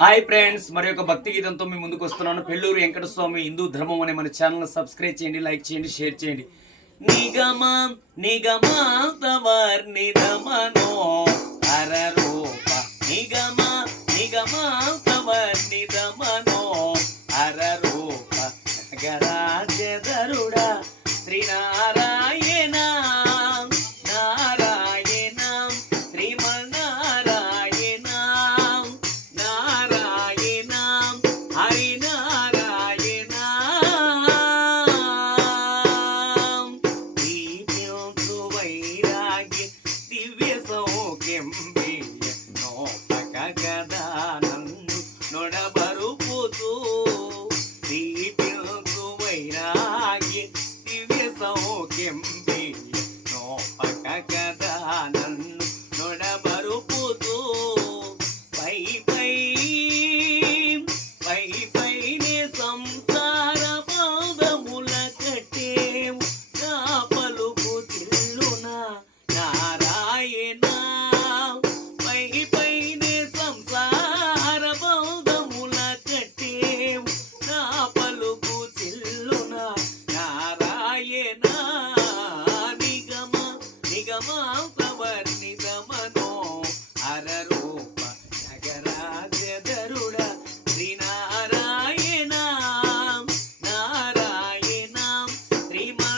Hi friends మరి యొక్క భక్తి గీతంతో మీ ముందుకు వస్తున్నాను. పెళ్ళూరు వెంకటస్వామి హిందూ ధర్మం అనే మన ఛానల్ సబ్స్క్రైబ్ చేయండి లైక్ చేయండి షేర్ చేయండి. నిగమ నిగమాతవర్ణిధమనో అరరూప నిగమ నిగమాతవర్ణిధమనో అరరూప నగరా నిగమాం ప్రవర్ణిత మనో అరరూప నగరాజరుడ శ్రీనారాయణాం నారాయణాం శ్రీమన్నారాయణాం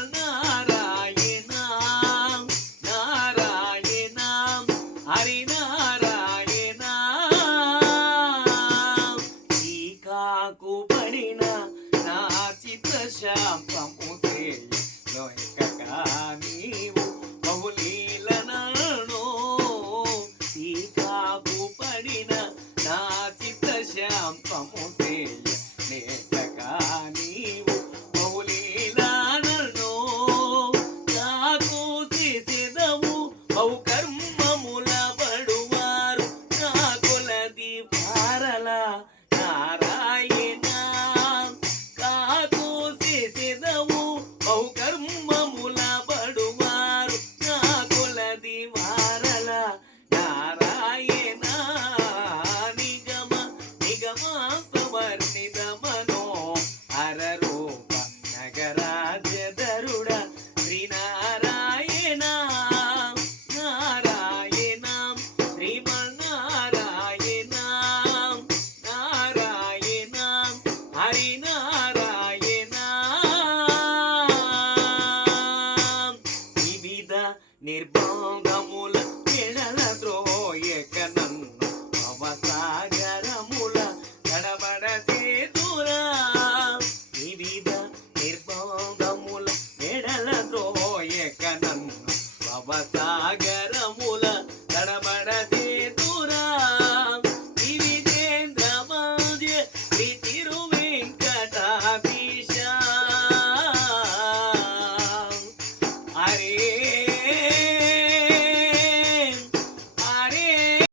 నారాయణాం హరినారాయణాం. శ్రీకాకు పడిన నా చిత్త శాంతము తెలియ నీవు సౌకర్మముల పడువారు నా కొలది పారల నారాయణ. కాకు శిశిదవు బహుకర్మముల పడువారు నా కొలది వారల నారాయణ. నిగమ నిగమాంత వర్ణిత మనో అరరూప నగరాజ్యద